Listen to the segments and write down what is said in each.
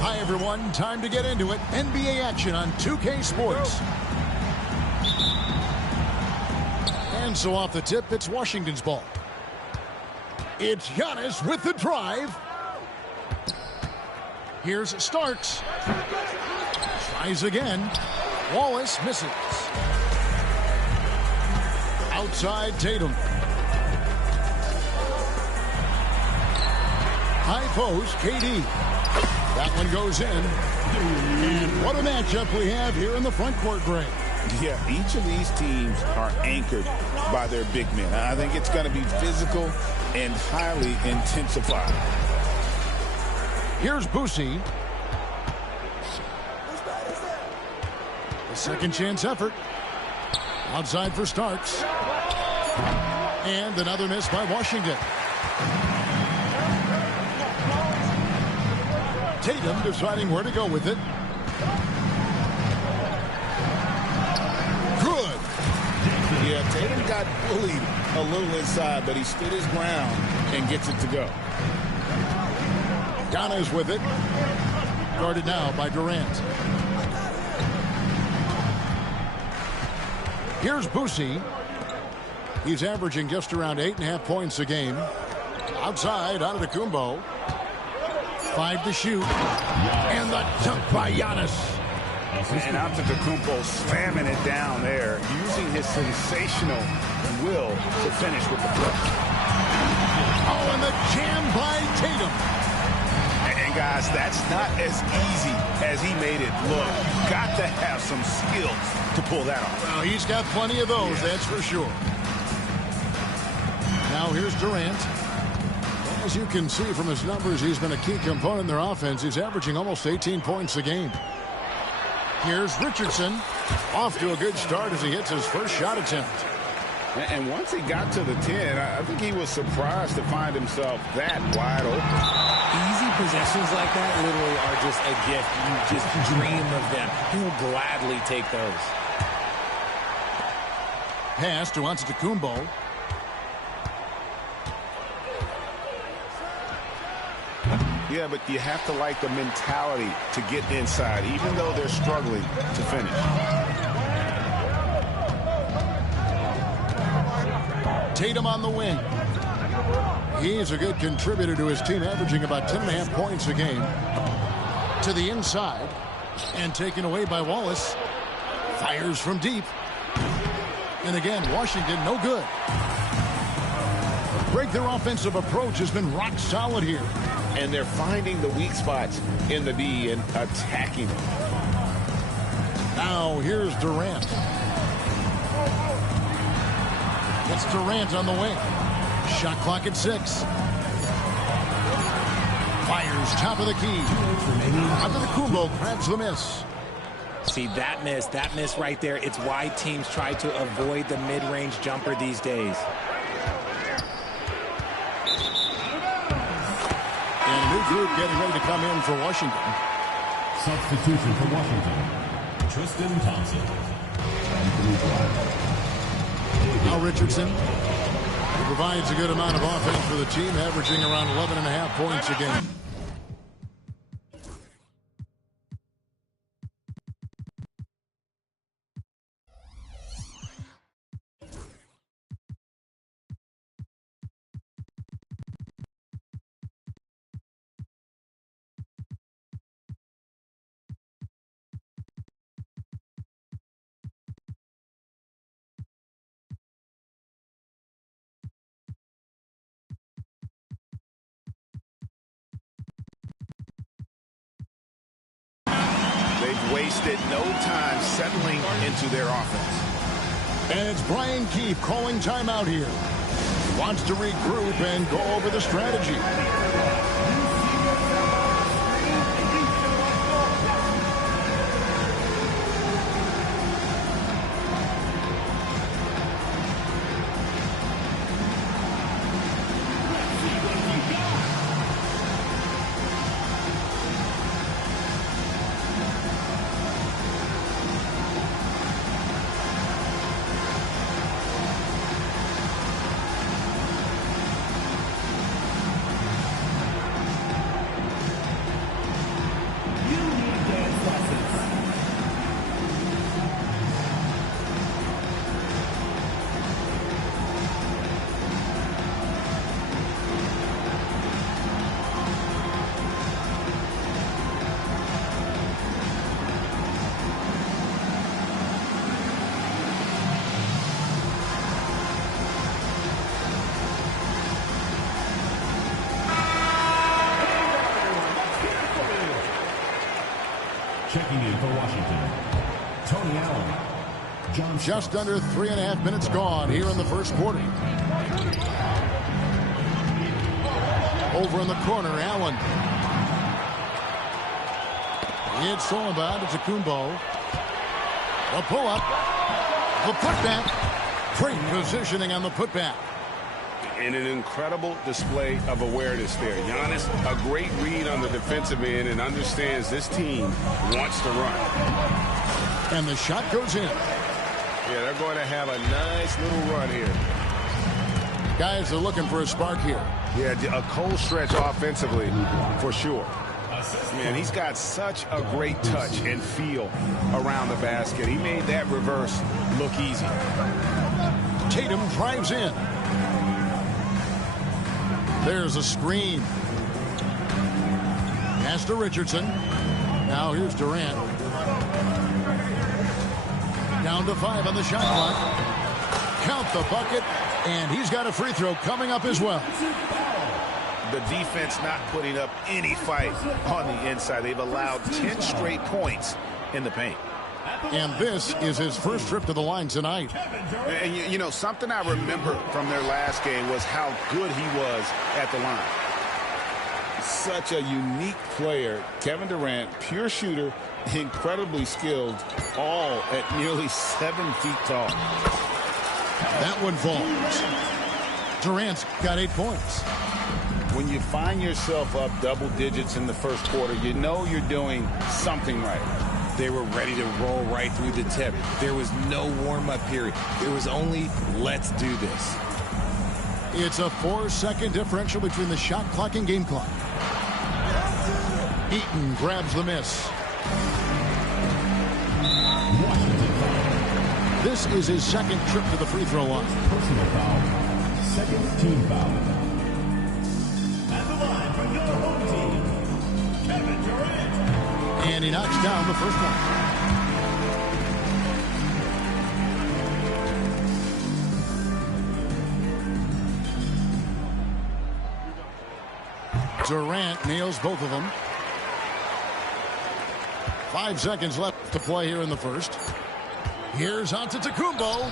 Hi, everyone. Time to get into it. NBA action on 2K Sports. And so off the tip, it's Washington's ball. It's Giannis with the drive. Here's Starks. Tries again. Wallace misses. Outside Tatum. High post, KD. That one goes in. And what a matchup we have here in the front court, Greg. Yeah, each of these teams are anchored by their big men. I think it's going to be physical and highly intensified. Here's Boosie. A second chance effort. Outside for Starks. And another miss by Washington. Tatum deciding where to go with it. Good. Yeah, Tatum got bullied a little inside, but he stood his ground and gets it to go. Giannis with it. Guarded now by Durant. Here's Boosie. He's averaging just around 8.5 points a game. Outside, Antetokounmpo. 5 to shoot. And the dunk by Giannis. And Antetokounmpo slamming it down there, using his sensational will to finish with the block. Oh, and the jam by Tatum. And guys, that's not as easy as he made it look. Got to have some skills to pull that off. Well, he's got plenty of those, that's for sure. Now here's Durant. As you can see from his numbers, he's been a key component in their offense. He's averaging almost 18 points a game. Here's Richardson. Off to a good start as he hits his first shot attempt. And once he got to the 10, I think he was surprised to find himself that wide open. Easy possessions like that literally are just a gift. You just dream of them. He'll gladly take those. Pass to Antetokounmpo. Yeah, but you have to like the mentality to get inside, even though they're struggling to finish. Tatum on the wing. He's a good contributor to his team, averaging about 10.5 points a game. To the inside, and taken away by Wallace. Fires from deep. And again, Washington, no good. Greg, their offensive approach has been rock solid here. And they're finding the weak spots in the D and attacking them. Now here's Durant. It's Durant on the wing. Shot clock at 6. Fires top of the key. Antetokounmpo grabs the miss. See, that miss right there, it's why teams try to avoid the mid-range jumper these days. And a new group getting ready to come in for Washington. Substitution for Washington. Tristan Thompson. Now Richardson. He provides a good amount of offense for the team, averaging around 11.5 points a game. Wasted no time settling into their offense. And it's Brian Keefe calling timeout here. Wants to regroup and go over the strategy. Checking in for Washington, Tony Allen. Just under 3.5 minutes gone here in the first quarter. Over in the corner, Allen. It's stolen by Antetokounmpo. The pull-up. The putback. Great positioning on the putback. And an incredible display of awareness there. Giannis, a great read on the defensive end and understands this team wants to run. And the shot goes in. Yeah, they're going to have a nice little run here. Guys are looking for a spark here. Yeah, a cold stretch offensively for sure. Man, he's got such a great touch and feel around the basket. He made that reverse look easy. Tatum drives in. There's a screen. Pass to Richardson. Now here's Durant. Down to 5 on the shot clock. Count the bucket. And he's got a free throw coming up as well. The defense not putting up any fight on the inside. They've allowed 10 straight points in the paint. And this is his first trip to the line tonight. And you know, something I remember from their last game was how good he was at the line. Such a unique player. Kevin Durant, pure shooter, incredibly skilled, all at nearly 7 feet tall. That one falls. Durant's got 8 points. When you find yourself up double digits in the first quarter, you know you're doing something right. They were ready to roll right through the tip. There was no warm-up period. There was only, let's do this. It's a 4-second differential between the shot clock and game clock. Eaton grabs the miss. This is his second trip to the free throw line. Personal foul. Second team foul. At the line for your home team, Kevin Durant. And he knocks down the first one. Durant nails both of them. 5 seconds left to play here in the first. Here's Antetokounmpo.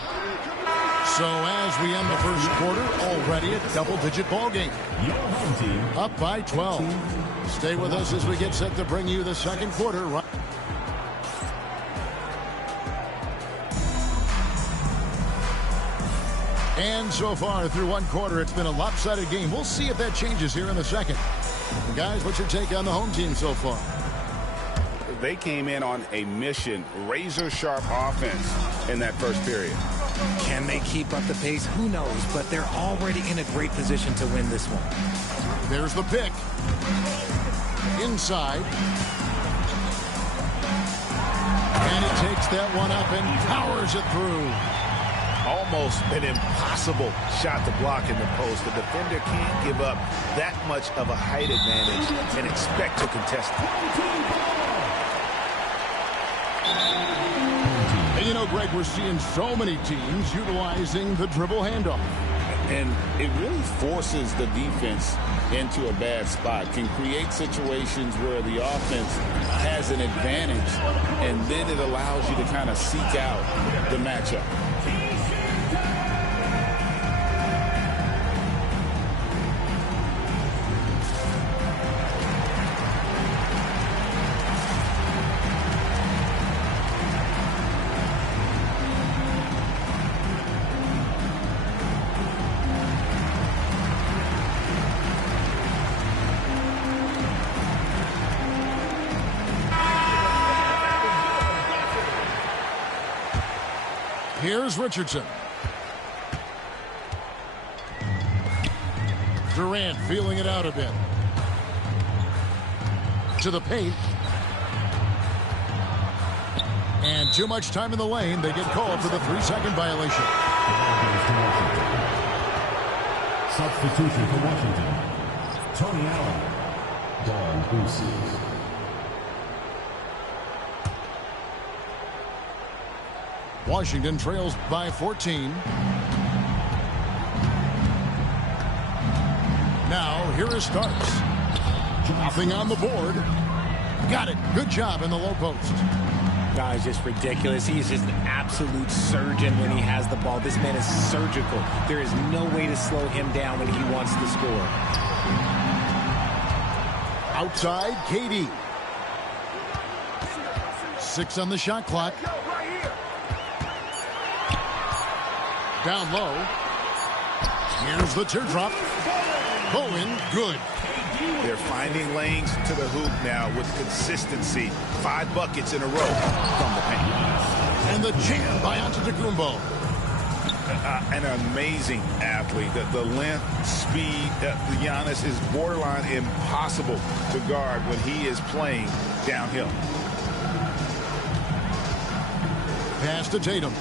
So as we end the first quarter, already a double-digit ball game. Your home team. Up by 12. Stay with us as we get set to bring you the second quarter. And so far through one quarter, it's been a lopsided game. We'll see if that changes here in the second. Guys, what's your take on the home team so far? They came in on a mission, razor-sharp offense in that first period. Can they keep up the pace? Who knows, but they're already in a great position to win this one. There's the pick. Inside. And he takes that one up and powers it through. Almost an impossible shot to block in the post. The defender can't give up that much of a height advantage and expect to contest it. And you know, Greg, we're seeing so many teams utilizing the dribble handoff. And it really forces the defense into a bad spot, can create situations where the offense has an advantage, and then it allows you to kind of seek out the matchup. Here's Richardson. Durant feeling it out a bit. To the paint. And too much time in the lane. They get called for the 3-second violation. Substitution for Washington. Tony Allen. Don Boosie. Washington trails by 14. Now, here is Starks. Nothing on the board. Got it. Good job in the low post. Guy's just ridiculous. He's just an absolute surgeon when he has the ball. This man is surgical. There is no way to slow him down when he wants to score. Outside, KD. 6 on the shot clock. Down low. Here's the teardrop. Bowen, good. They're finding lanes to the hoop now with consistency. 5 buckets in a row from the paint. And the jam by Antetokounmpo. An amazing athlete. The length, speed, Giannis is borderline impossible to guard when he is playing downhill. Pass to Tatum.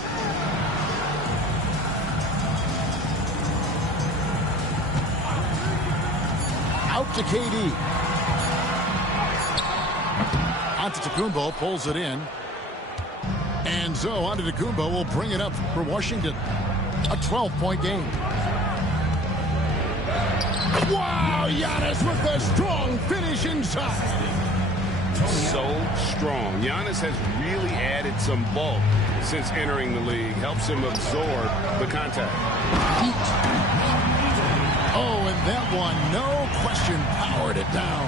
Out to KD. Antetokounmpo pulls it in. And so Antetokounmpo will bring it up for Washington. A 12-point game. Wow, Giannis with a strong finish inside. So strong. Giannis has really added some bulk since entering the league. Helps him absorb the contact. Oh, and that one, no question, powered it down.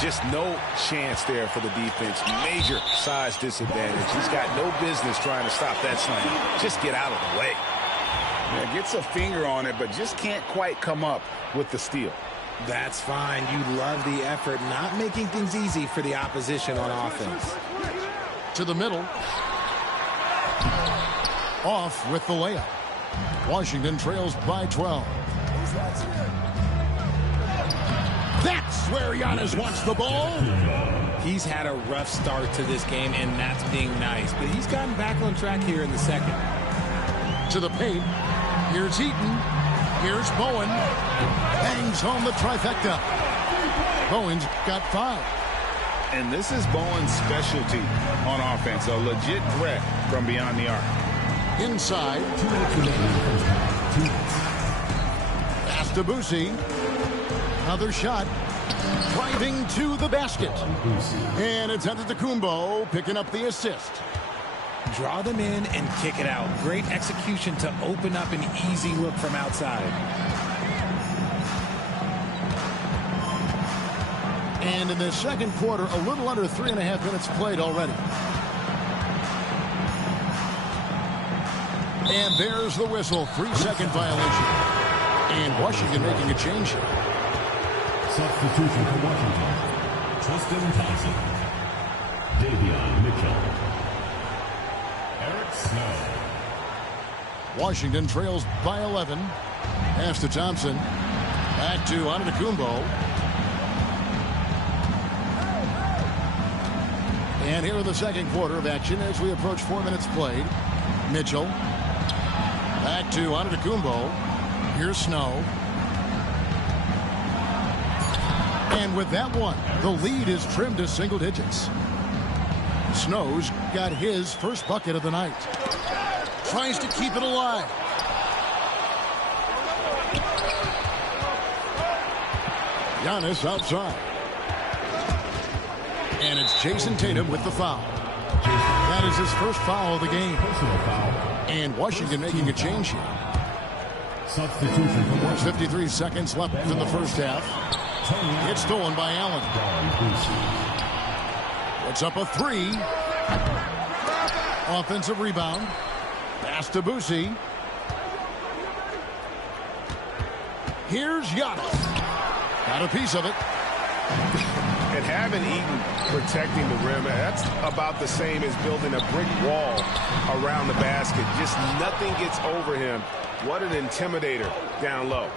Just no chance there for the defense. Major size disadvantage. He's got no business trying to stop that slam. Just get out of the way. Yeah, gets a finger on it, but just can't quite come up with the steal. That's fine. You love the effort, not making things easy for the opposition on offense. To the middle. Off with the layup. Washington trails by 12. That's where Giannis wants the ball. He's had a rough start to this game, and that's being nice. But he's gotten back on track here in the second. To the paint. Here's Heaton. Here's Bowen. Bangs home the trifecta. Bowen's got 5. And this is Bowen's specialty on offense. A legit threat from beyond the arc. Inside. Pass to Boosie. Another shot. Driving to the basket. And it's Antetokounmpo picking up the assist. Draw them in and kick it out. Great execution to open up an easy look from outside. And in the second quarter, a little under 3.5 minutes played already. And there's the whistle. 3-second violation. And Washington making a change here. Substitution for Washington. Tristan Thompson. Davion Mitchell. Eric Snow. Washington trails by 11. Pass to Thompson. Back to Antetokounmpo. And here in the second quarter of action as we approach 4 minutes played. Mitchell. Back to Antetokounmpo. Here's Snow. And with that one, the lead is trimmed to single digits. Snow's got his first bucket of the night. Tries to keep it alive. Giannis outside. And it's Jason Tatum with the foul. That is his first foul of the game. And Washington making a change here. Substitution for There's 53 seconds left in the first half. It's stolen by Allen. It's up a 3. Offensive rebound. Pass to Boosie. Here's Giannis. Got a piece of it. And having Eaton protecting the rim, that's about the same as building a brick wall around the basket. Just nothing gets over him. What an intimidator down low.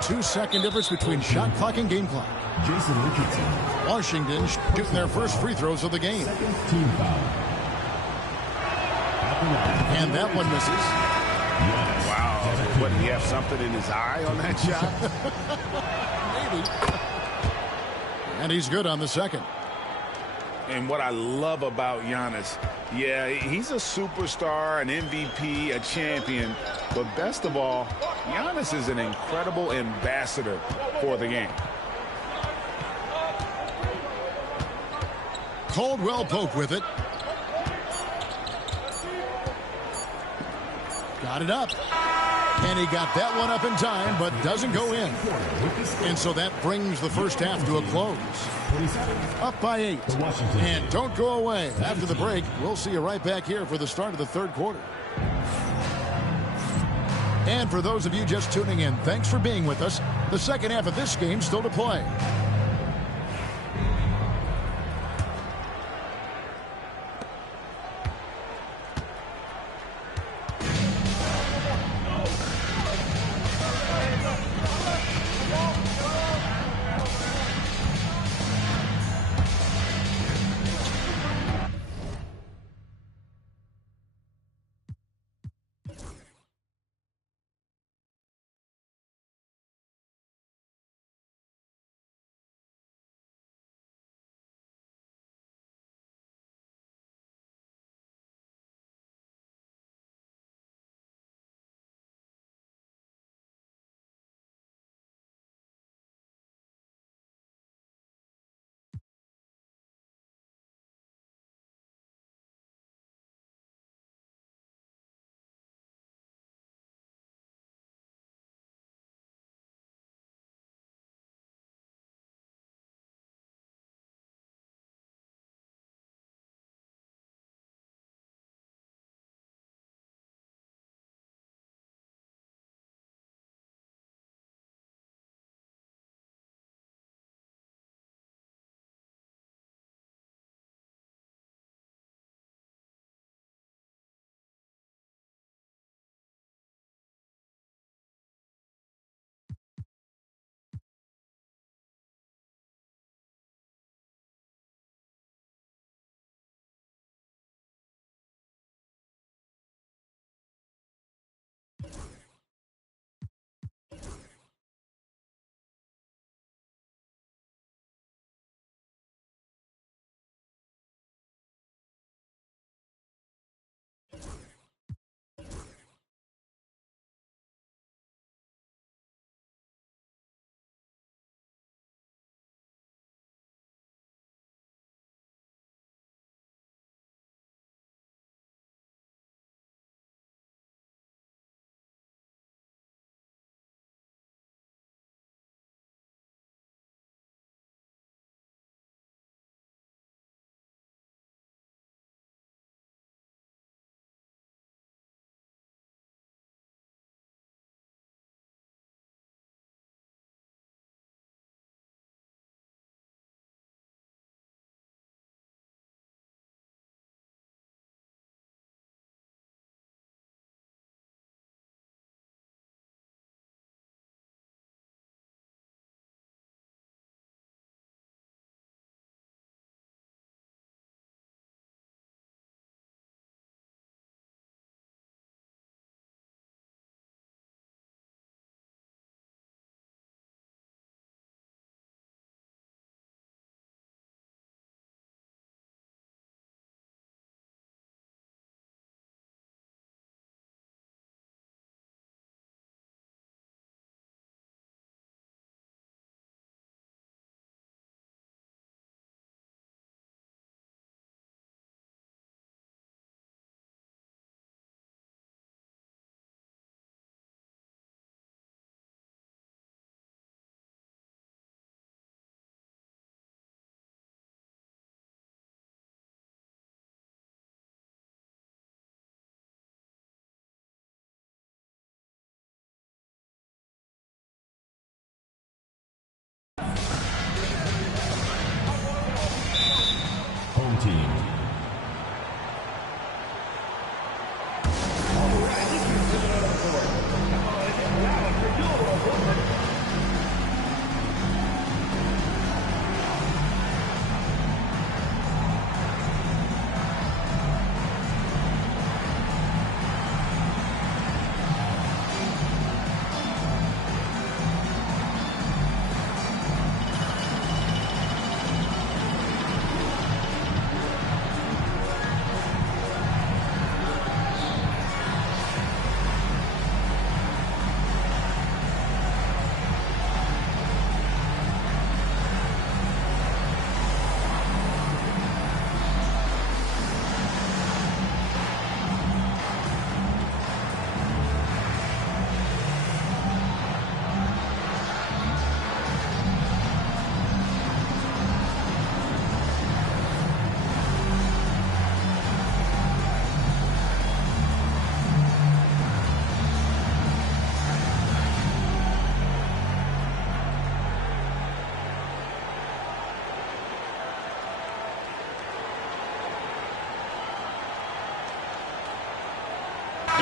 2-second difference between shot clock and game clock. Jason Richardson. Washington shooting their first free throws of the game. Second team foul. And that one misses. Wow. What, did he have something in his eye on that shot? Maybe. And he's good on the second. And what I love about Giannis, yeah, he's a superstar, an MVP, a champion. But best of all, Giannis is an incredible ambassador for the game. Caldwell Pope with it. Got it up. And he got that one up in time, but doesn't go in. And so that brings the first half to a close. Up by 8. And don't go away. After the break, we'll see you right back here for the start of the third quarter. And for those of you just tuning in, thanks for being with us. The second half of this game still to play.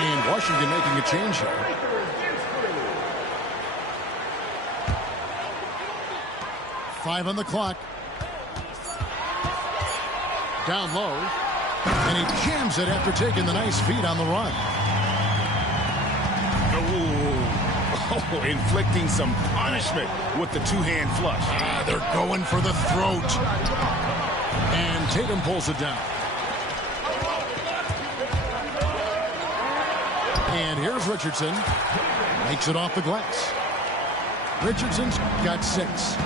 And Washington making a change here. Five on the clock. Down low. And he jams it after taking the nice feed on the run. Oh, inflicting some punishment with the two-hand flush. They're going for the throat. And Tatum pulls it down. And here's Richardson. Makes it off the glass. Richardson's got 6.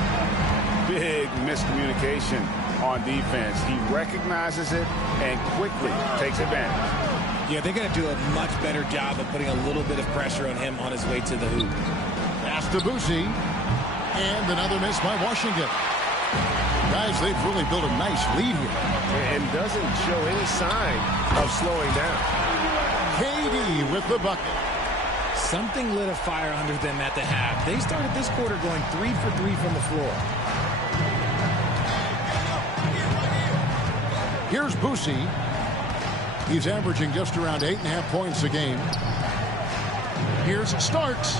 Big miscommunication on defense. He recognizes it and quickly takes advantage. Yeah, they're going to do a much better job of putting a little bit of pressure on him on his way to the hoop. Pass to Bougie. And another miss by Washington. Guys, they've really built a nice lead here. And doesn't show any sign of slowing down. KD with the bucket. Something lit a fire under them at the half. They started this quarter going 3 for 3 from the floor. Here's Bougie. He's averaging just around 8.5 points a game. Here's Starks.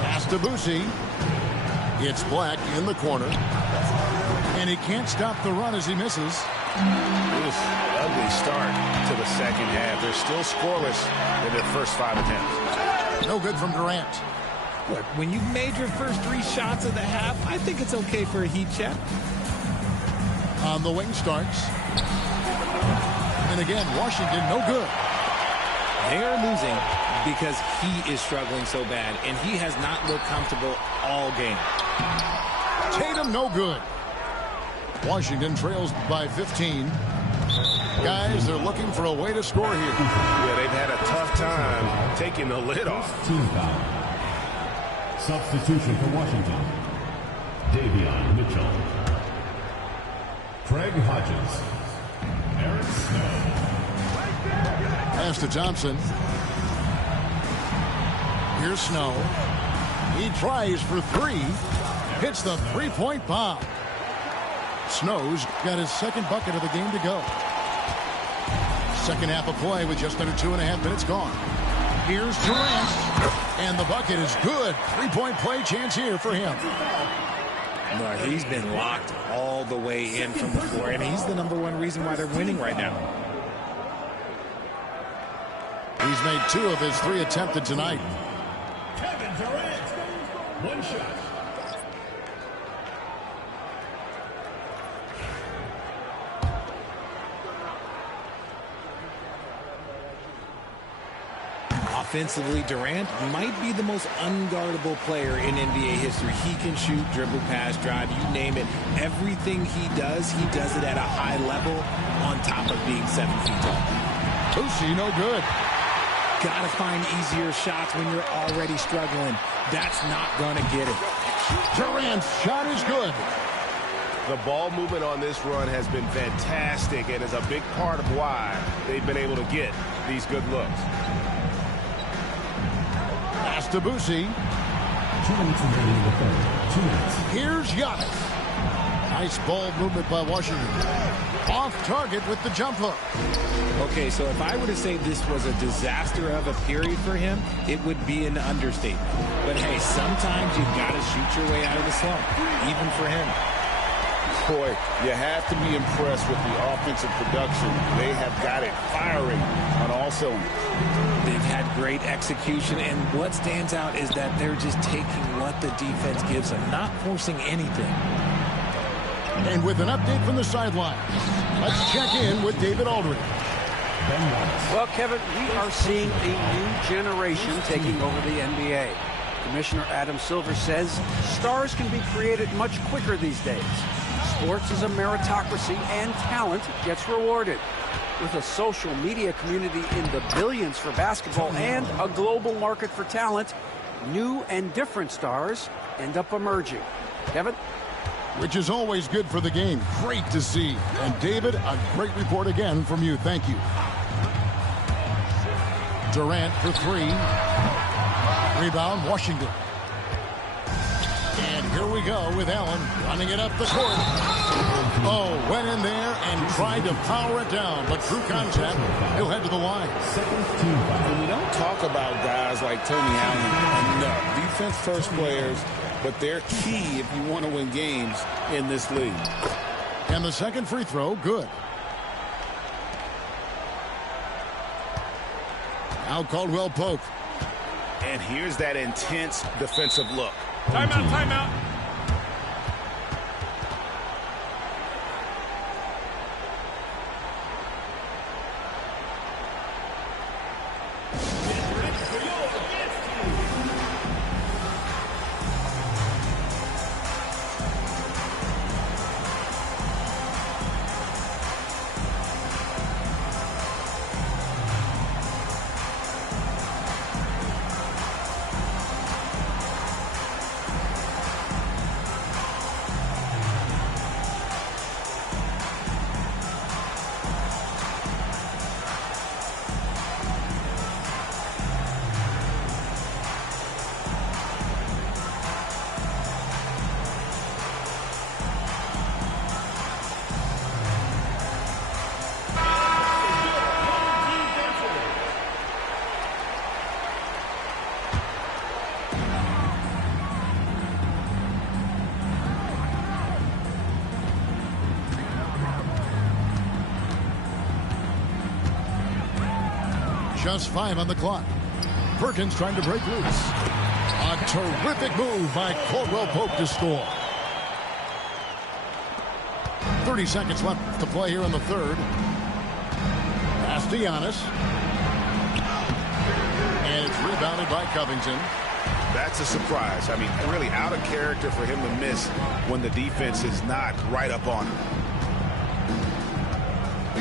Pass to Bougie. It's Black in the corner. And he can't stop the run as he misses. This ugly start to the second half. They're still scoreless in their first 5 attempts. No good from Durant. Look, when you've made your first 3 shots of the half, I think it's okay for a heat check. On the wing, Starks. And again, Washington, no good. They are losing because he is struggling so bad, and he has not looked comfortable all game. Tatum, no good. Washington trails by 15. Guys, they're looking for a way to score here. Yeah, they've had a tough time taking the lid off. Team foul. Substitution for Washington. Davion Mitchell. Craig Hodges. Eric Snow. Pass to Thompson. Here's Snow. He tries for 3. Hits the three-point bomb. Snow's got his second bucket of the game to go. Second half of play with just under 2.5 minutes gone. Here's Durant. And the bucket is good. 3-point play chance here for him. No, he's been locked all the way in from the floor, and he's the #1 reason why they're winning right now. He's made 2 of his 3 attempted tonight. Kevin Durant. 1 shot. Offensively, Durant might be the most unguardable player in NBA history. He can shoot, dribble, pass, drive, you name it. Everything he does it at a high level on top of being 7 feet tall. Bougie, no good. Gotta find easier shots when you're already struggling. That's not gonna get it. Durant's shot is good. The ball movement on this run has been fantastic and is a big part of why they've been able to get these good looks. Pass to Bougie. 2 minutes remaining in the third. 2 minutes. Here's Giannis. Nice ball movement by Washington. Off target with the jump hook. Okay, so if I were to say this was a disaster of a period for him, it would be an understatement. But hey, sometimes you've got to shoot your way out of the slump, even for him. Boy, you have to be impressed with the offensive production. They have got it firing on all cylinders. They've had great execution, and what stands out is that they're just taking what the defense gives them, not forcing anything. And with an update from the sideline, let's check in with David Aldridge. Well, Kevin, we are seeing a new generation taking over the NBA. Commissioner Adam Silver says stars can be created much quicker these days. Sports is a meritocracy, and talent gets rewarded. With a social media community in the billions for basketball and a global market for talent, new and different stars end up emerging. Kevin? Which is always good for the game. Great to see. And David, a great report again from you. Thank you. Durant for three. Rebound, Washington. And here we go with Allen running it up the court. Oh, went in there and tried to power it down, but through contact, he'll head to the line. And we don't talk about guys like Tony Allen enough. Defense first players, but they're key if you want to win games in this league. And the second free throw, good. Now Caldwell Pope. And here's that intense defensive look. Timeout, timeout. Just 5 on the clock. Perkins trying to break loose. A terrific move by Caldwell Pope to score. 30 seconds left to play here in the third. Pass to Giannis. And it's rebounded by Covington. That's a surprise. I mean, really out of character for him to miss when the defense is not right up on him.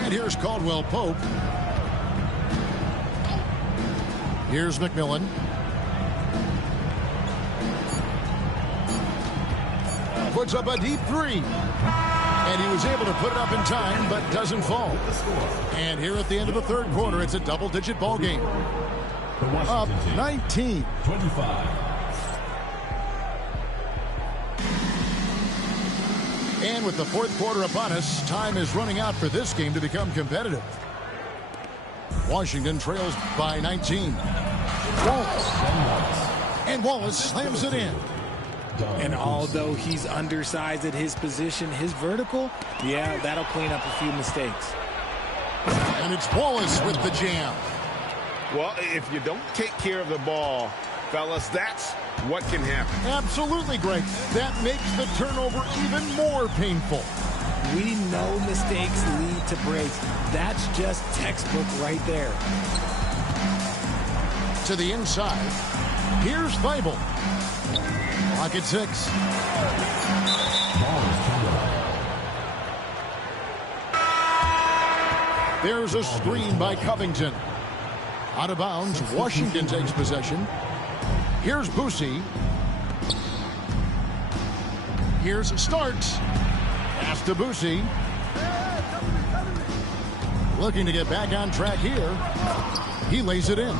And here's Caldwell Pope. Here's McMillan. Puts up a deep three. And he was able to put it up in time, but doesn't fall. And here at the end of the third quarter, it's a double-digit ball game. Up 19. 25. And with the fourth quarter upon us, time is running out for this game to become competitive. Washington trails by 19. Wallace. And Wallace slams it in. And although he's undersized at his position, his vertical, yeah, that'll clean up a few mistakes. And it's Wallace with the jam. Well, if you don't take care of the ball, fellas, that's what can happen. Absolutely, Greg. That makes the turnover even more painful. We know mistakes lead to breaks. That's just textbook right there. To the inside. Here's Thibault. Clock at 6. There's a screen by Covington. Out of bounds, Washington takes possession. Here's Boosie. Here's Starks. Pass to Boosie. Looking to get back on track here. He lays it in.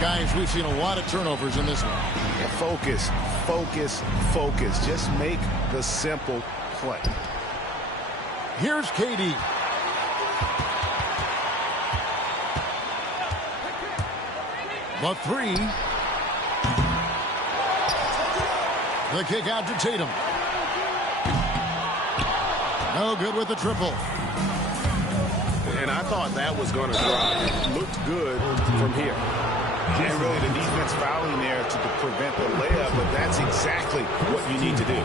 Guys, we've seen a lot of turnovers in this one. Yeah, focus, focus, focus. Just make the simple play. Here's KD. The three. The kick out to Tatum. No good with the triple. And I thought that was going to drop. It looked good from here. And really the defense fouling there to prevent the layup, but that's exactly what you need to do.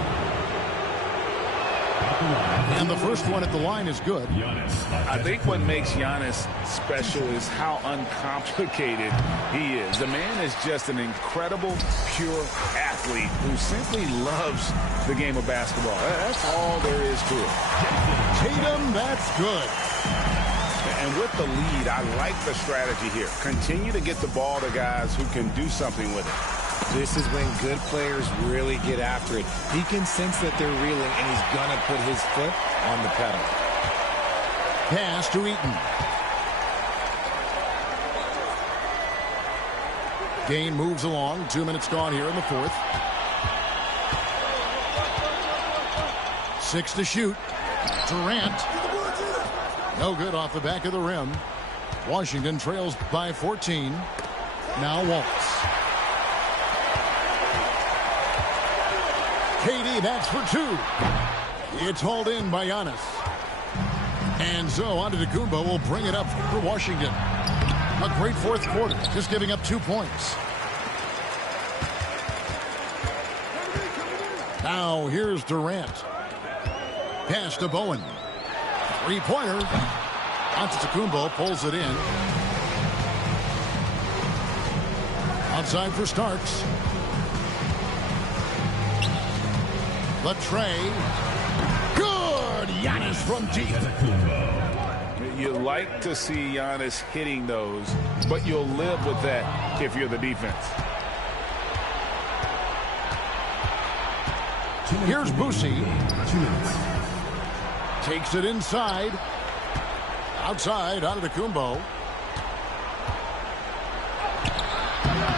And the first one at the line is good. I think what makes Giannis special is how uncomplicated he is. The man is just an incredible, pure athlete who simply loves the game of basketball. That's all there is to it. Tatum, that's good. And with the lead, I like the strategy here. Continue to get the ball to guys who can do something with it. This is when good players really get after it. He can sense that they're reeling, and he's going to put his foot on the pedal. Pass to Eaton. Game moves along. 2 minutes gone here in the fourth. 6 to shoot. Durant. No good off the back of the rim. Washington trails by 14. Now Wallace. KD, that's for 2. It's hauled in by Giannis. And so Antetokounmpo will bring it up for Washington. A great fourth quarter, just giving up 2 points. Now here's Durant. Pass to Bowen. Three-pointer. Antetokounmpo pulls it in. Outside for Starks. The tray. Good! Giannis from deep. You like to see Giannis hitting those, but you'll live with that if you're the defense. Here's Boosie. Takes it inside. Outside, Antetokounmpo.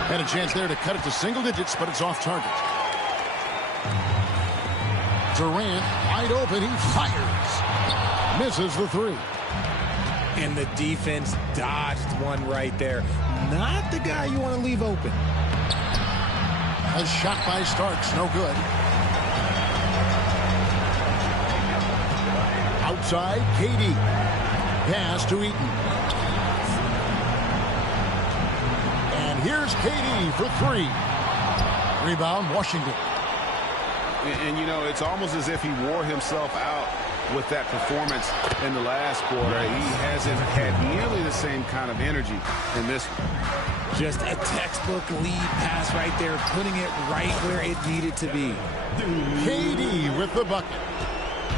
Had a chance there to cut it to single digits, but it's off target. Durant, wide open, he fires. Misses the 3. And the defense dodged one right there. Not the guy you want to leave open. A shot by Starks, no good. Outside, KD. Pass to Eaton. And here's KD for 3. Rebound, Washington. And, you know, it's almost as if he wore himself out with that performance in the last quarter. He hasn't had nearly the same kind of energy in this one. Just a textbook lead pass right there, putting it right where it needed to be. KD with the bucket.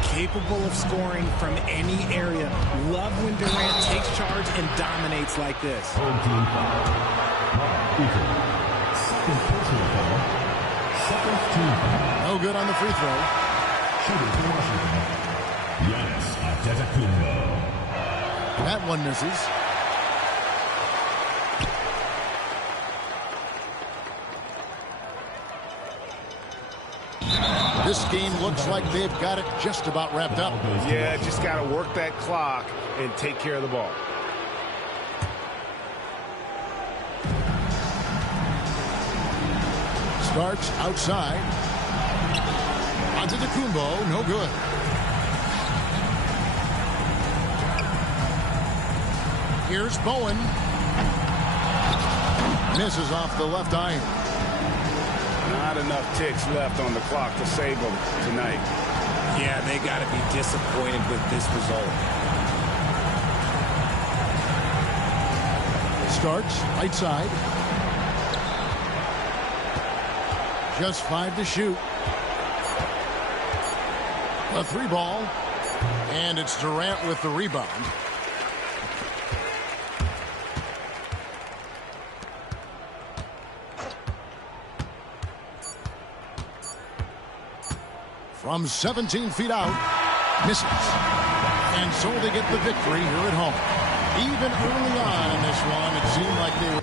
Capable of scoring from any area. Love when Durant takes charge and dominates like this. Home team foul. Second personal foul. Second team foul. No good on the free throw. Shooting for Washington. Giannis Antetokounmpo. That one misses. This game looks like they've got it just about wrapped up. Yeah, just got to work that clock and take care of the ball. Starks outside. Antetokounmpo, no good. Here's Bowen. Misses off the left iron. Not enough ticks left on the clock to save them tonight. Yeah, they got to be disappointed with this result. Starks, right side. Just 5 to shoot. A 3 ball. And it's Durant with the rebound. From 17 feet out, misses. And so they get the victory here at home. Even early on in this one, it seemed like they were...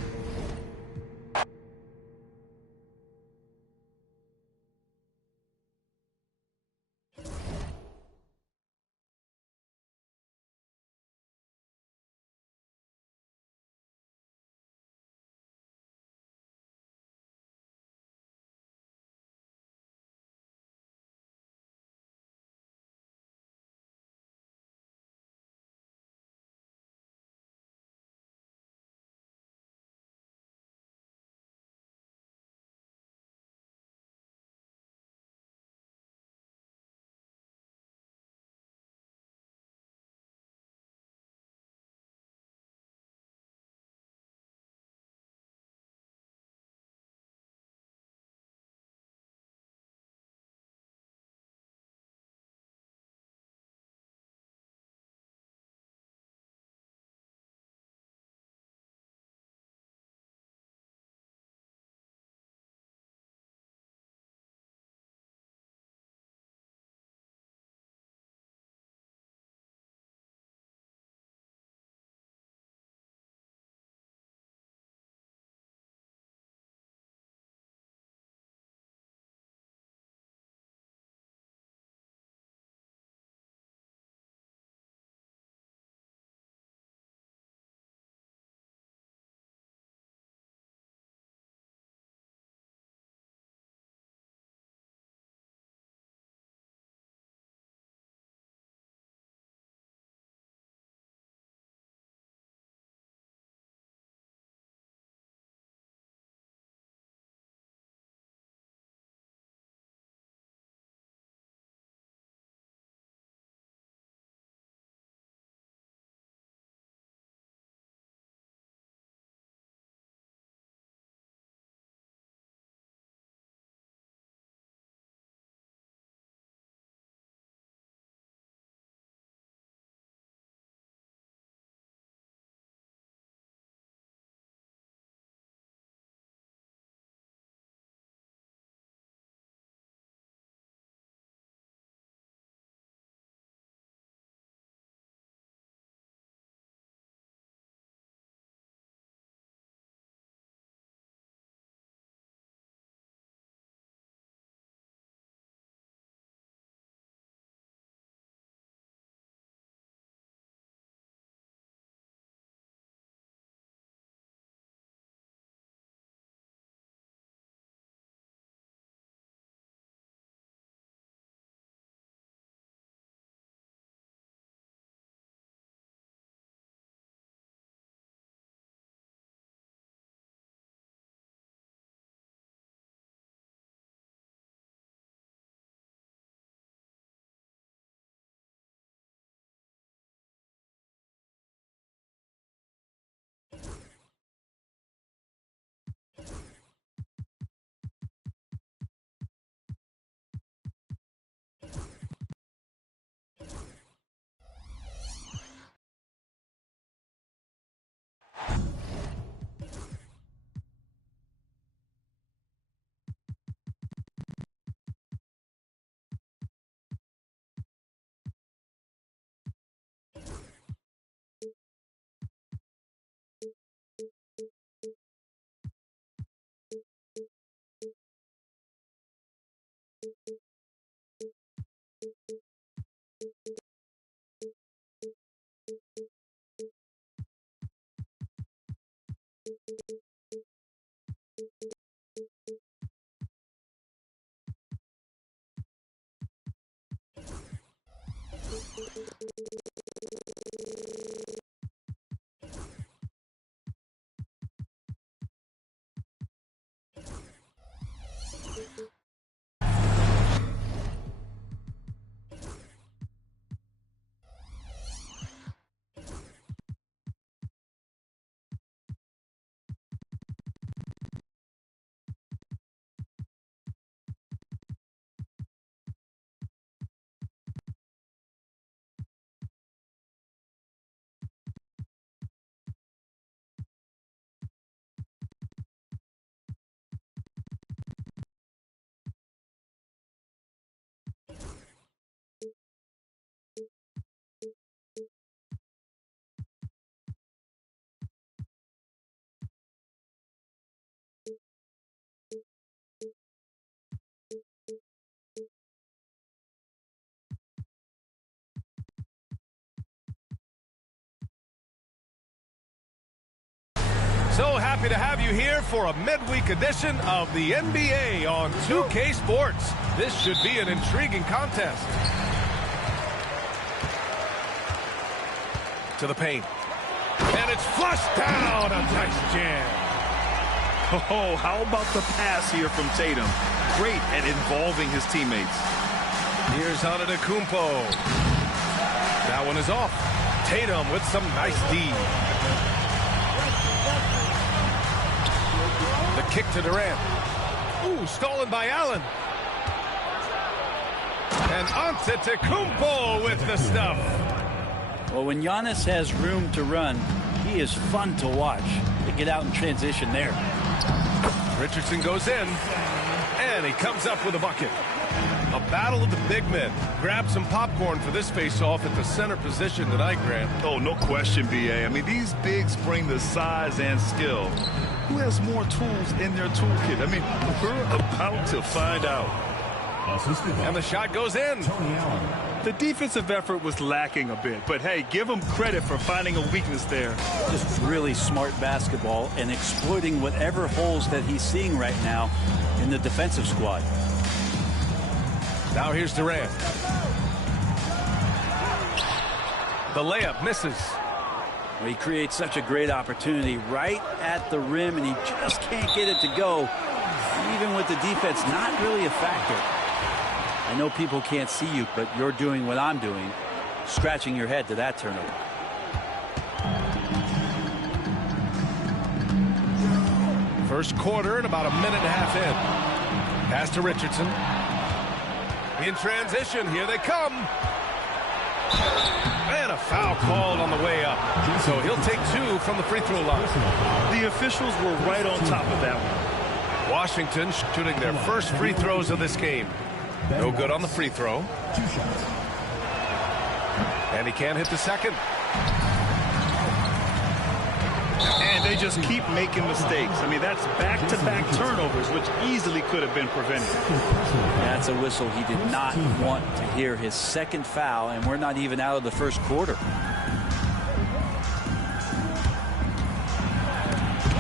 So happy to have you here for a midweek edition of the NBA on 2K Sports. This should be an intriguing contest. To the paint. And it's flushed down. A nice jam. Oh, how about the pass here from Tatum? Great at involving his teammates. Here's Antetokounmpo. That one is off. Tatum with some nice D. The kick to Durant. Ooh, stolen by Allen. And Antetokounmpo with the stuff. Well, when Giannis has room to run, he is fun to watch. They get out in transition there. Richardson goes in, and he comes up with a bucket. A battle of the big men. Grab some popcorn for this face-off at the center position tonight, Grant. Oh, no question, B.A. I mean, these bigs bring the size and skill. Who has more tools in their toolkit? I mean, we're about to find out. And the shot goes in. The defensive effort was lacking a bit, but hey, give him credit for finding a weakness there. Just really smart basketball and exploiting whatever holes that he's seeing right now in the defensive squad. Now here's Durant. The layup misses. Well, he creates such a great opportunity right at the rim, and he just can't get it to go. Even with the defense not really a factor. I know people can't see you, but you're doing what I'm doing, scratching your head to that turnover. First quarter and about a minute and a half in. Pass to Richardson. In transition, here they come. And a foul called on the way up. So he'll take 2 from the free throw line. The officials were right on top of that one. Washington shooting their first free throws of this game. No good on the free throw. And he can't hit the second. And they just keep making mistakes. I mean, that's back-to-back turnovers, which easily could have been prevented. That's a whistle he did not want to hear. His second foul, and we're not even out of the first quarter.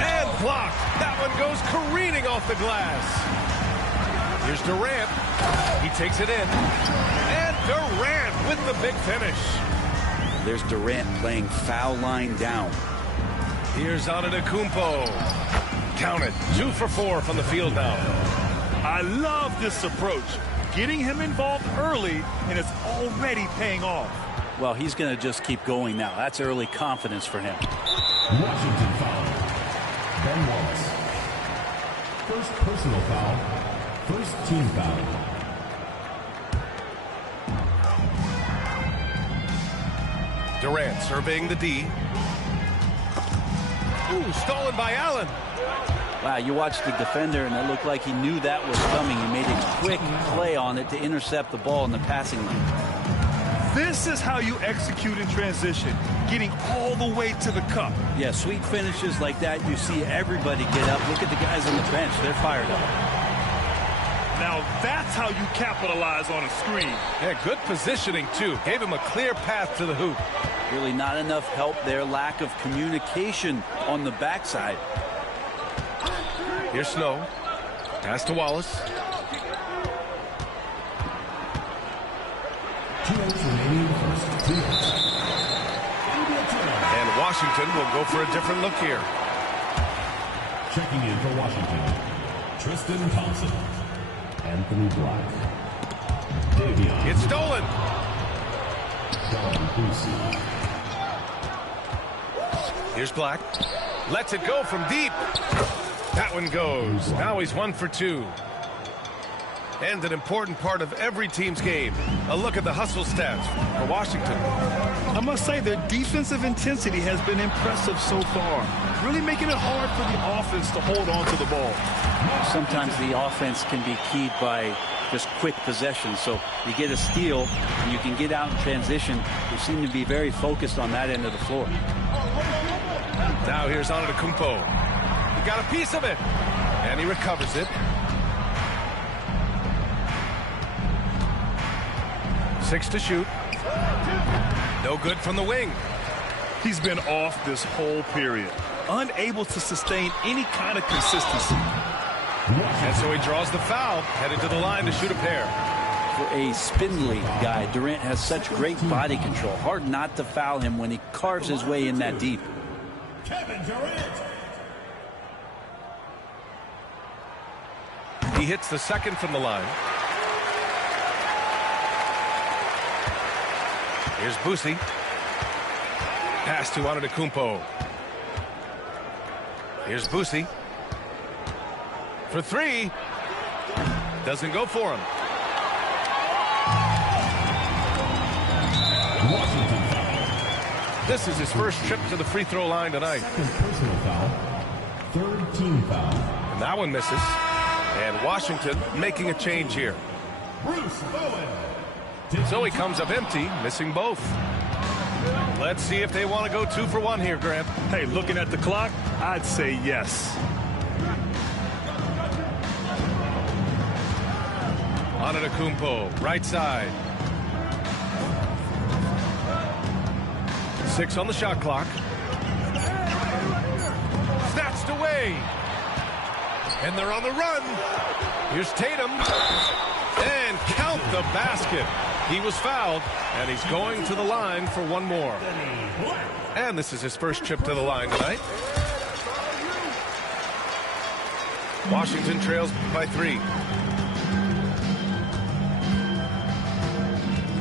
And blocked. That one goes careening off the glass. Here's Durant. He takes it in. And Durant with the big finish. There's Durant playing foul line down. Here's Antetokounmpo. Count it. 2 for 4 from the field now. I love this approach. Getting him involved early, and it's already paying off. Well, he's going to just keep going now. That's early confidence for him. Washington foul. Ben Wallace. First personal foul. First team foul. Durant surveying the D. Ooh, stolen by Allen. Wow, you watched the defender, and it looked like he knew that was coming. He made a quick play on it to intercept the ball in the passing lane. This is how you execute in transition, getting all the way to the cup. Yeah, sweet finishes like that, you see everybody get up. Look at the guys on the bench. They're fired up. Now that's how you capitalize on a screen. Yeah, good positioning, too. Gave him a clear path to the hoop. Really not enough help there. Lack of communication on the backside. Here's Snow. Pass to Wallace. 2 minutes remaining first 2 minutes. And Washington will go for a different look here. Checking in for Washington, Tristan Thompson, Anthony Black, Davion. It's stolen. Don Boosie. Here's Black. Lets it go from deep. That one goes. Now he's 1 for 2. And an important part of every team's game. A look at the hustle stats for Washington. I must say their defensive intensity has been impressive so far. Really making it hard for the offense to hold on to the ball. Sometimes the offense can be keyed by just quick possession. So you get a steal and you can get out in transition. They seem to be very focused on that end of the floor. Now here's Antetokounmpo. He got a piece of it. And he recovers it. 6 to shoot. No good from the wing. He's been off this whole period. unable to sustain any kind of consistency. And so he draws the foul, headed to the line to shoot a pair. For a spindly guy, Durant has such great body control. Hard not to foul him when he carves his way in that deep. Kevin Durant. He hits the second from the line. Here's Boosie. Pass to Antetokounmpo. Here's Boosie. For three. Doesn't go for him. This is his first trip to the free throw line tonight. Second personal foul. Third team foul. And that one misses. And Washington making a change here. Bruce Bowen. So he comes up empty, missing both. Let's see if they want to go 2 for 1 here, Grant. Hey, looking at the clock, I'd say yes. Antetokounmpo, right side. 6 on the shot clock. Snatched away. And they're on the run. Here's Tatum. And count the basket. He was fouled, and he's going to the line for one more. And this is his first trip to the line tonight. Washington trails by 3.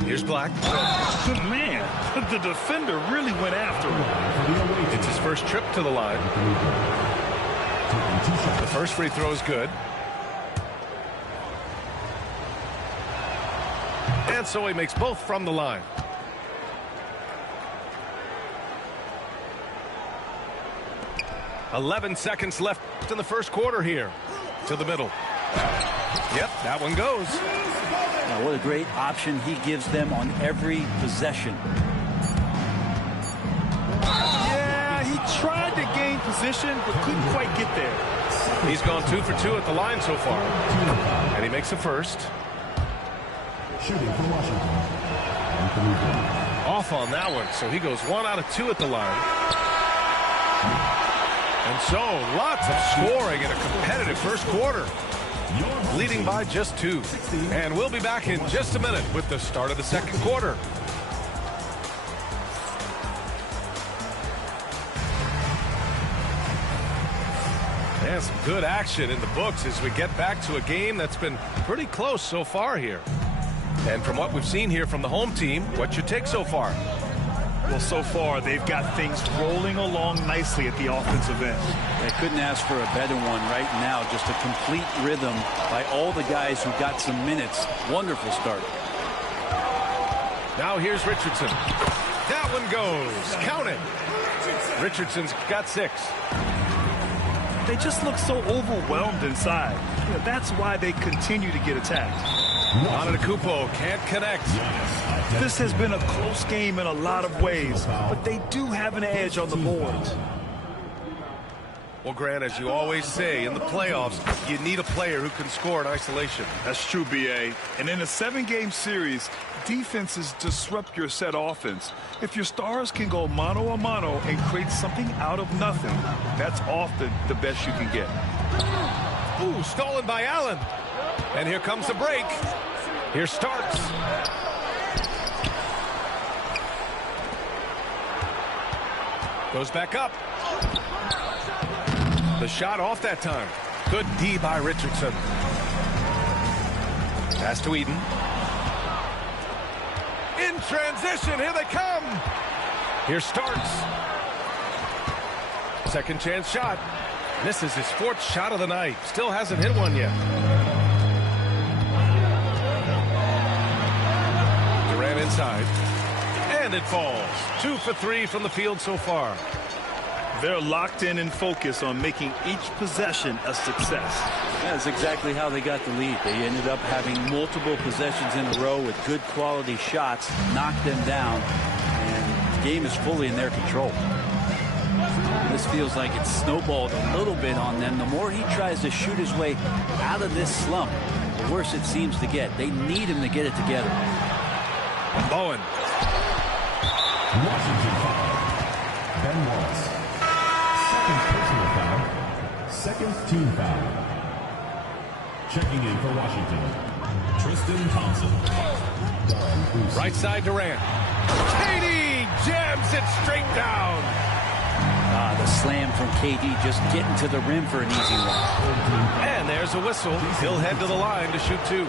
Here's Black. Man, the defender really went after him. It's his first trip to the line. The first free throw is good. And so he makes both from the line. "11 seconds left in the first quarter here. To the middle. Yep, that one goes. Now, what a great option he gives them on every possession. Yeah, he tried to gain position, but couldn't quite get there. He's gone 2 for 2 at the line so far. And he makes the first. Shooting for Washington. Anthony Davis. Off on that one, so he goes 1 out of 2 at the line. And so, lots of scoring in a competitive first quarter. Leading by just 2. And we'll be back in just a minute with the start of the second quarter. And some good action in the books as we get back to a game that's been pretty close so far here. And from what we've seen here from the home team, what's your take so far? Well, so far, they've got things rolling along nicely at the offensive end. They couldn't ask for a better one right now. Just a complete rhythm by all the guys who got some minutes. Wonderful start. Now here's Richardson. That one goes. Count it. Richardson's got 6. They just look so overwhelmed inside. You know, that's why they continue to get attacked. Antetokounmpo can't connect. This has been a close game in a lot of ways, but they do have an edge on the boards. Well, Grant, as you always say, in the playoffs, you need a player who can score in isolation. That's true, B.A. And in a 7-game series, defenses disrupt your set offense. If your stars can go mano-a-mano and create something out of nothing, that's often the best you can get. Ooh, stolen by Allen. And here comes the break. Here Starks. Goes back up. The shot off that time. Good D by Richardson. Pass to Eden. In transition, here they come. Here Starks. Second chance shot. Misses his 4th shot of the night. Still hasn't hit one yet. Durant inside. And it falls. 2 for 3 from the field so far. They're locked in and focused on making each possession a success. That's exactly how they got the lead. They ended up having multiple possessions in a row with good quality shots, knocked them down, and the game is fully in their control. This feels like it's snowballed a little bit on them. The more he tries to shoot his way out of this slump, the worse it seems to get. They need him to get it together. Bowen. Washington foul. Ben Wallace. second personal foul. Second team foul. Checking in for Washington, Tristan Thompson. Right side Durant. KD jams it straight down. The slam from KD just getting to the rim for an easy one. And there's a whistle. He'll head to the line to shoot two.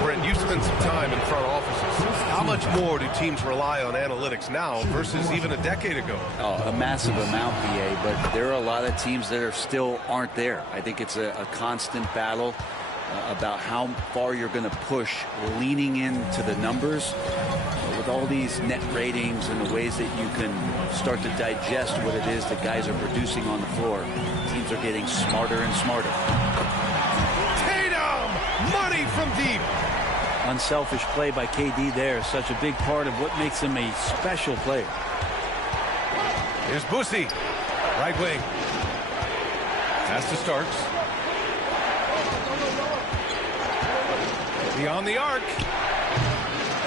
Brent, you spent some time in front offices. How much more do teams rely on analytics now versus even a decade ago? Oh, a massive amount, BA, but there are a lot of teams that are still aren't there. I think it's a constant battle about how far you're going to push, leaning into the numbers with all these net ratings and the ways that you can start to digest what it is that guys are producing on the floor. Teams are getting smarter and smarter. Tatum! Money from deep! Unselfish play by KD there is such a big part of what makes him a special player. Here's Boosie, right wing. Pass to Starks. Beyond the arc.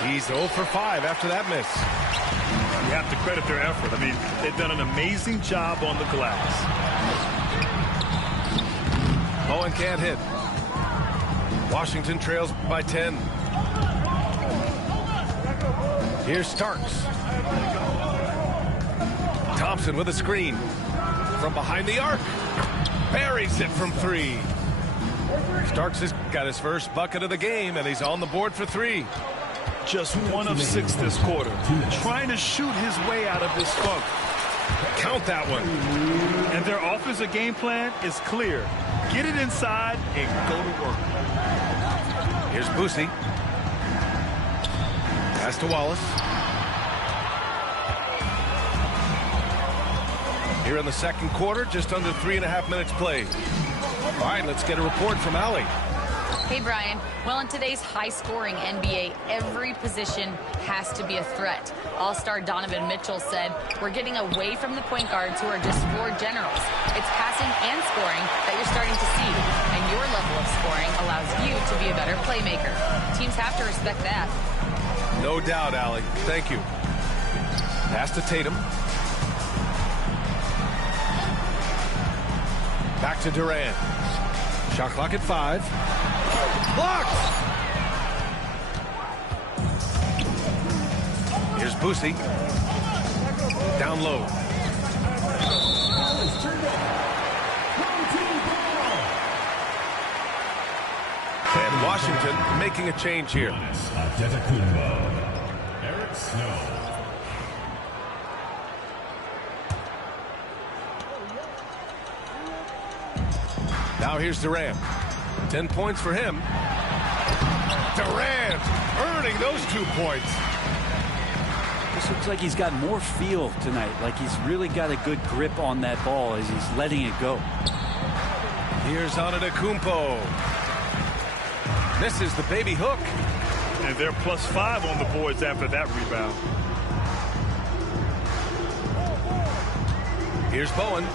He's 0 for 5 after that miss. You have to credit their effort. I mean, they've done an amazing job on the glass. Bowen can't hit. Washington trails by 10. Here's Starks. Thompson with a screen. From behind the arc. Buries it from 3. Starks has got his first bucket of the game, and he's on the board for 3. Just 1 of 6 this quarter. Trying to shoot his way out of this funk. Count that one. And their offensive game plan is clear. Get it inside and go to work. Here's Boosie. Pass to Wallace. Here in the second quarter, just under 3.5 minutes played. All right, let's get a report from Allie. Hey, Brian. Well, in today's high-scoring NBA, every position has to be a threat. All-star Donovan Mitchell said, "We're getting away from the point guards who are just floor generals. It's passing and scoring that you're starting to see, and your level of scoring allows you to be a better playmaker. Teams have to respect that." No doubt, Allie. Thank you. Pass to Tatum. Back to Durant. Shot clock at 5. Blocked! Here's Boosie. Down low. And Washington making a change here. Eric Snow. Now here's Durant. 10 points for him. Durant earning those 2 points. This looks like he's got more feel tonight, like he's really got a good grip on that ball as he's letting it go. Here's Antetokounmpo. Misses the baby hook. And they're +5 on the boards after that rebound. Here's Bowen.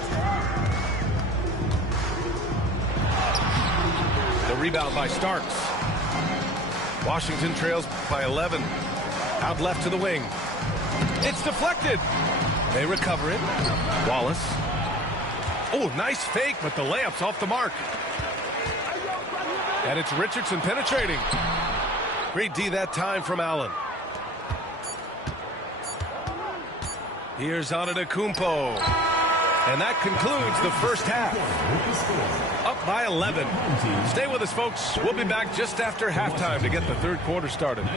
The rebound by Starks. Washington trails by 11. Out left to the wing. It's deflected. They recover it. Wallace. Oh, nice fake, but the layup's off the mark. And it's Richardson penetrating. Great D that time from Allen. Here's Antetokounmpo. And that concludes the first half. Up by 11. Stay with us, folks. We'll be back just after halftime to get the third quarter started.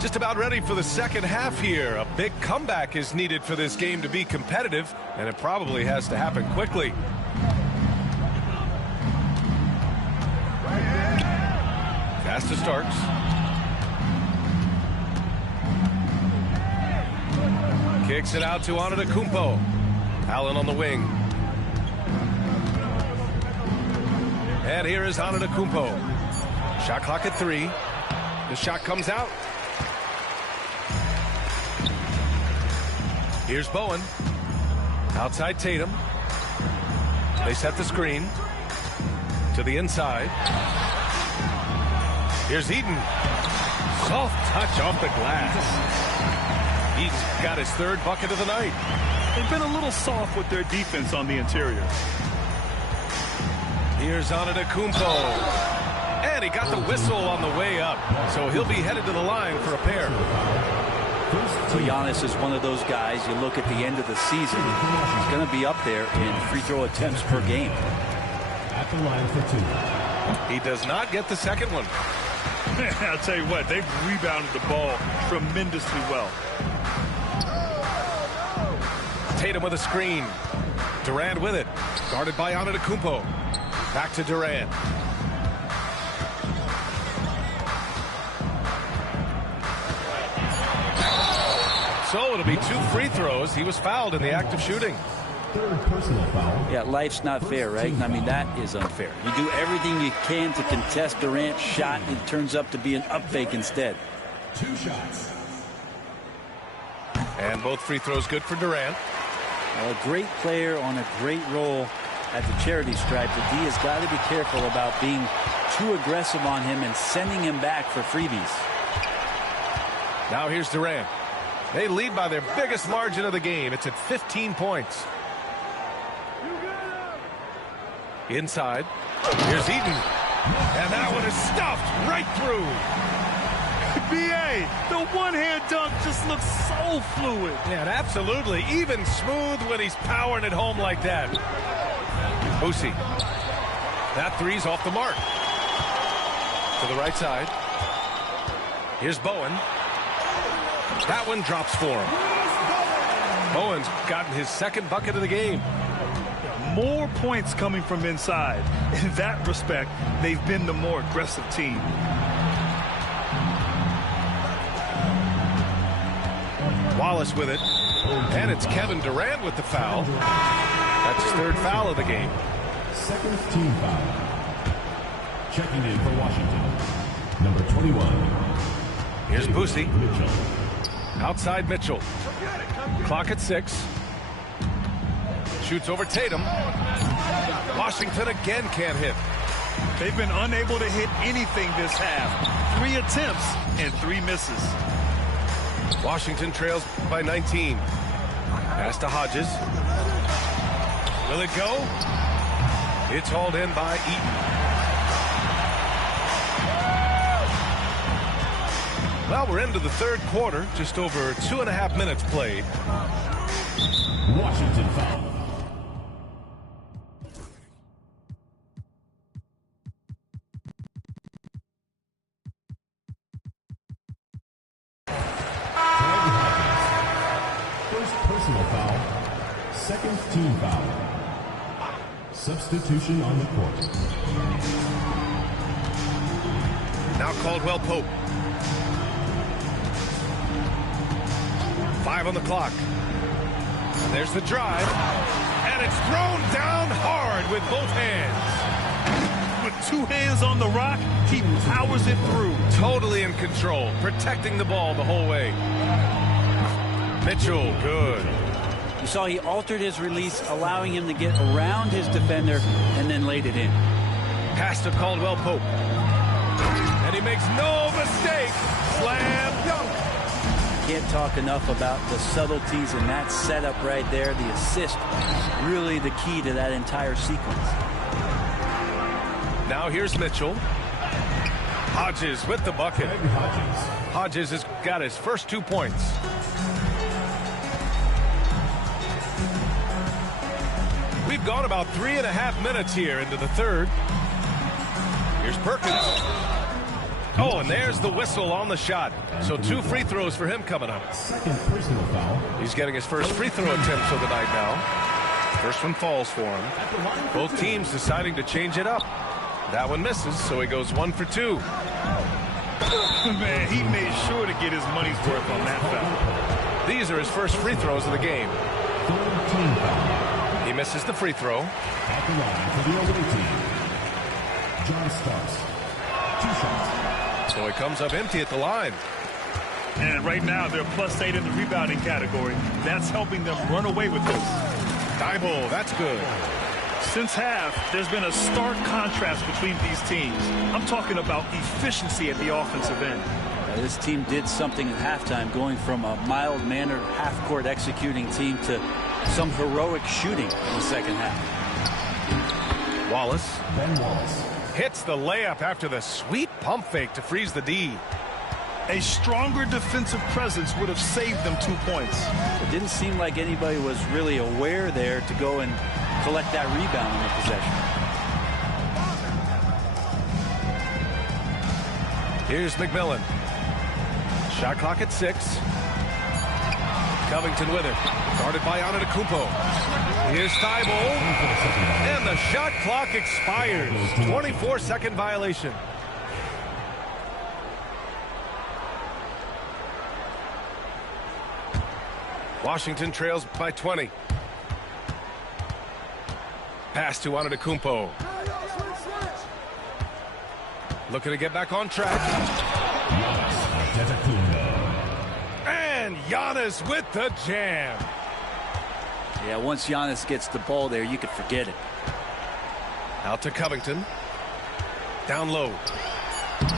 Just about ready for the second half here. A big comeback is needed for this game to be competitive, and it probably has to happen quickly. Pass to Starks. Kicks it out to Antetokounmpo. Allen on the wing. And here is Antetokounmpo. Shot clock at 3. The shot comes out. Here's Bowen. Outside Tatum. They set the screen. To the inside. Here's Eden. Soft touch off the glass. He's got his third bucket of the night. They've been a little soft with their defense on the interior. Here's Antetokounmpo. And he got the whistle on the way up. So he'll be headed to the line for a pair. So Giannis is one of those guys, you look at the end of the season, he's going to be up there in free throw attempts per game. At the line for 2. He does not get the second one. I'll tell you what, they've rebounded the ball tremendously well. Tatum with a screen. Durant with it. Guarded by Antetokounmpo. Back to Durant. So it'll be 2 free throws. He was fouled in the act of shooting. Third personal foul. Yeah, life's not fair, right? I mean, that is unfair. You do everything you can to contest Durant's shot. It turns up to be an up fake instead. 2 shots. And both free throws good for Durant. Well, a great player on a great role at the charity stripe. The D has got to be careful about being too aggressive on him and sending him back for freebies. Now here's Durant. They lead by their biggest margin of the game. It's at 15 points. Inside. Here's Eaton. And that one is stuffed right through. B.A., the one-hand dunk just looks so fluid. Yeah, absolutely. Even smooth when he's powering it home like that. Boosie. That three's off the mark. To the right side. Here's Bowen. That one drops for him. Bowen's gotten his second bucket of the game. More points coming from inside. In that respect, they've been the more aggressive team. Wallace with it. And it's Kevin Durant with the foul. That's his third foul of the game. Second team foul. Checking in for Washington. Number 21. Here's Boosie. Mitchell. Outside Mitchell. Clock at 6. Shoots over Tatum. Washington again can't hit. They've been unable to hit anything this half. 3 attempts and 3 misses. Washington trails by 19. Pass to Hodges. Will it go? It's hauled in by Eaton. Well, we're into the third quarter. Just over 2.5 minutes played. Washington foul. First personal foul. Second team foul. Substitution on the court. Now Caldwell Pope. 5 on the clock. And there's the drive. And it's thrown down hard with both hands. With 2 hands on the rock, he powers it through. Totally in control, protecting the ball the whole way. Mitchell, good. You saw he altered his release, allowing him to get around his defender and then laid it in. Pass to Caldwell Pope. And he makes no mistake. Slam dunk. Can't talk enough about the subtleties in that setup right there. The assist, really the key to that entire sequence. Now here's Mitchell. Hodges with the bucket. Hodges has got his first 2 points. We've gone about 3.5 minutes here into the third. Here's Perkins. Oh, and there's the whistle on the shot. So 2 free throws for him coming up. Second personal foul. He's getting his first free throw attempts of the night now. First one falls for him. Both teams deciding to change it up. That one misses, so he goes 1 for 2. Man, he made sure to get his money's worth on that foul. These are his first free throws of the game. Third team foul. He misses the free throw. At the line for the away team. John Starks. 2 shots. So he comes up empty at the line. And right now, they're +8 in the rebounding category. That's helping them run away with this. Thibault, that's good. Since half, there's been a stark contrast between these teams. I'm talking about efficiency at the offensive end. This team did something at halftime, going from a mild-mannered half-court executing team to some heroic shooting in the second half. Wallace. Ben Wallace. Hits the layup after the sweet pump fake to freeze the D. A stronger defensive presence would have saved them 2 points. It didn't seem like anybody was really aware there to go and collect that rebound in the possession. Here's McMillan. Shot clock at 6. Covington with it. Guarded by Antetokounmpo. Here's Thibault. And the shot clock expires. 24-second violation. Washington trails by 20. Pass to Antetokounmpo. Looking to get back on track. And Giannis with the jam. Yeah, once Giannis gets the ball there, you could forget it. Out to Covington. Down low.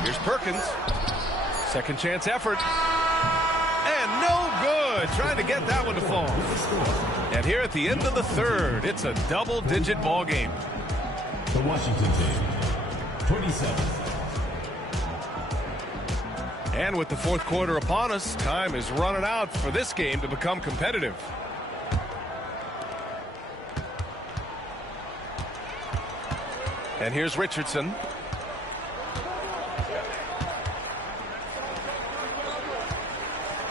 Here's Perkins. Second chance effort. And no good. Trying to get that one to fall. And here at the end of the third, it's a double-digit ball game. The Washington team, 27. And with the fourth quarter upon us, time is running out for this game to become competitive. And here's Richardson.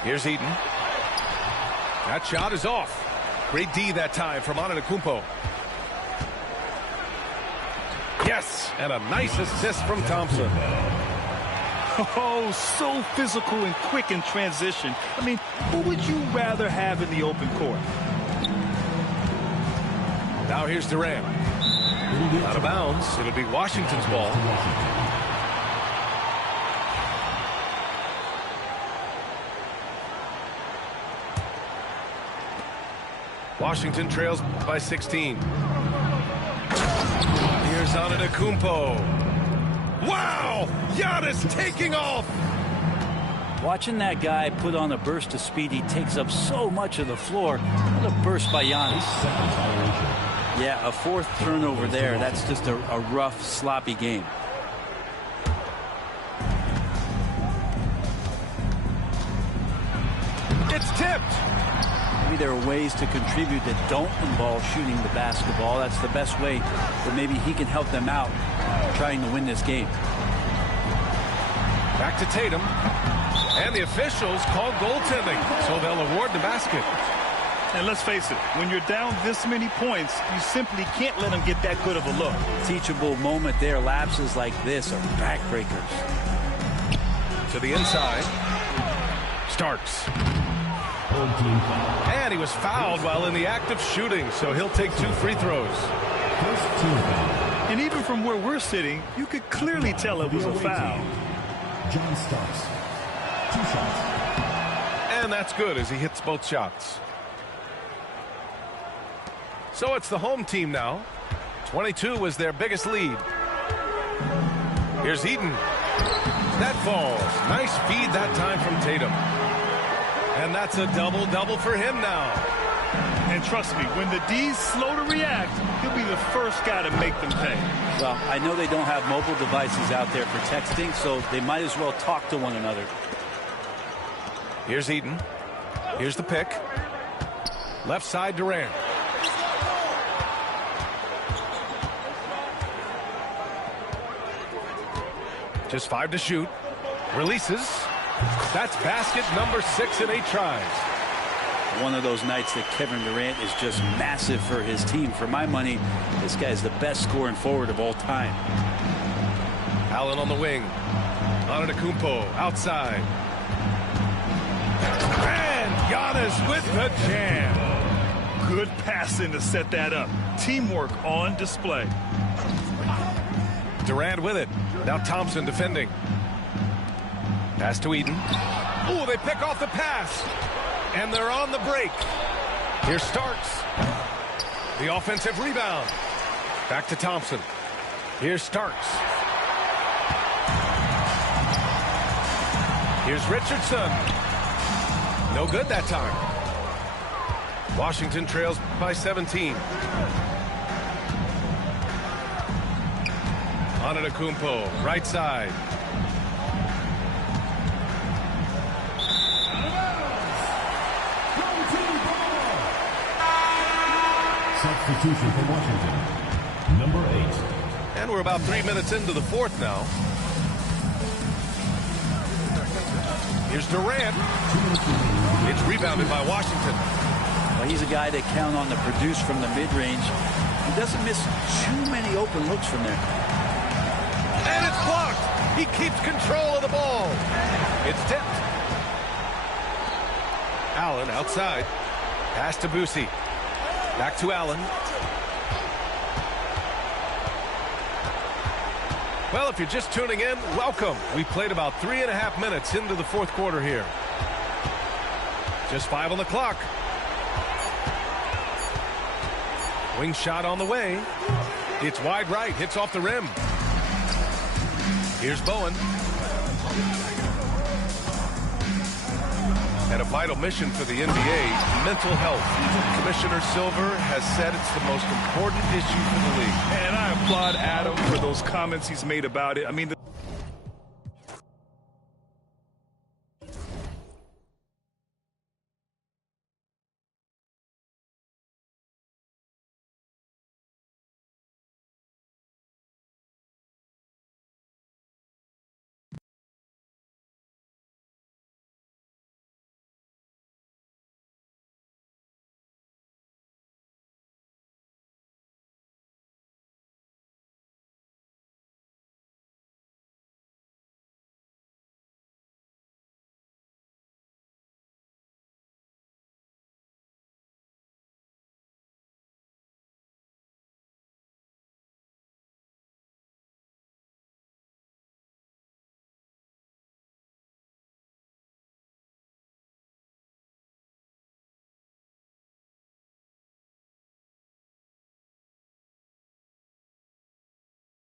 Here's Eaton. That shot is off. Great D that time from Antetokounmpo. Yes, and a nice assist from Thompson. Oh, so physical and quick in transition. I mean, who would you rather have in the open court? Now here's Durant. Out of bounds. It'll be Washington's ball. Washington trails by 16. Here's Antetokounmpo. Wow! Giannis taking off! Watching that guy put on a burst of speed, he takes up so much of the floor. What a burst by Giannis. Yeah, a fourth turnover there. That's just a rough, sloppy game. It's tipped. Maybe there are ways to contribute that don't involve shooting the basketball. That's the best way that maybe he can help them out trying to win this game. Back to Tatum. And the officials call goaltending, so they'll award the basket. And let's face it, when you're down this many points, you simply can't let them get that good of a look. Teachable moment there. Lapses like this are backbreakers. To the inside. Starks. And he was fouled while in the act of shooting, so he'll take 2 free throws. And even from where we're sitting, you could clearly tell it was a foul. John Starks. 2 shots. And that's good as he hits both shots. So it's the home team now. 22 was their biggest lead. Here's Eaton. That falls. Nice feed that time from Tatum. And that's a double-double for him now. And trust me, when the D's slow to react, he'll be the first guy to make them pay. Well, I know they don't have mobile devices out there for texting, so they might as well talk to one another. Here's Eaton. Here's the pick. Left side, Durant. Just 5 to shoot. Releases. That's basket number 6 in 8 tries. One of those nights that Kevin Durant is just massive for his team. For my money, this guy's the best scoring forward of all time. Allen on the wing. Antetokounmpo outside. And Giannis with the jam. Good passing to set that up. Teamwork on display. Durant with it. Now Thompson defending. Pass to Eaton. Oh, they pick off the pass. And they're on the break. Here's Starks. The offensive rebound. Back to Thompson. Here's Starks. Here's Richardson. No good that time. Washington trails by 17. Antetokounmpo, right side. Substitution for Washington. Number 8. And we're about 3 minutes into the fourth now. Here's Durant. It's rebounded by Washington. Well, he's a guy that count on to produce from the mid-range. He doesn't miss too many open looks from there. And it's blocked. He keeps control of the ball. It's tipped. Allen outside. Pass to Boosie. Back to Allen. Well, if you're just tuning in, welcome. We played about 3.5 minutes into the fourth quarter here. Just 5 on the clock. Wing shot on the way. It's wide right. Hits off the rim. Here's Bowen. And a vital mission for the NBA, mental health. Commissioner Silver has said it's the most important issue for the league. And I applaud Adam for those comments he's made about it. I mean,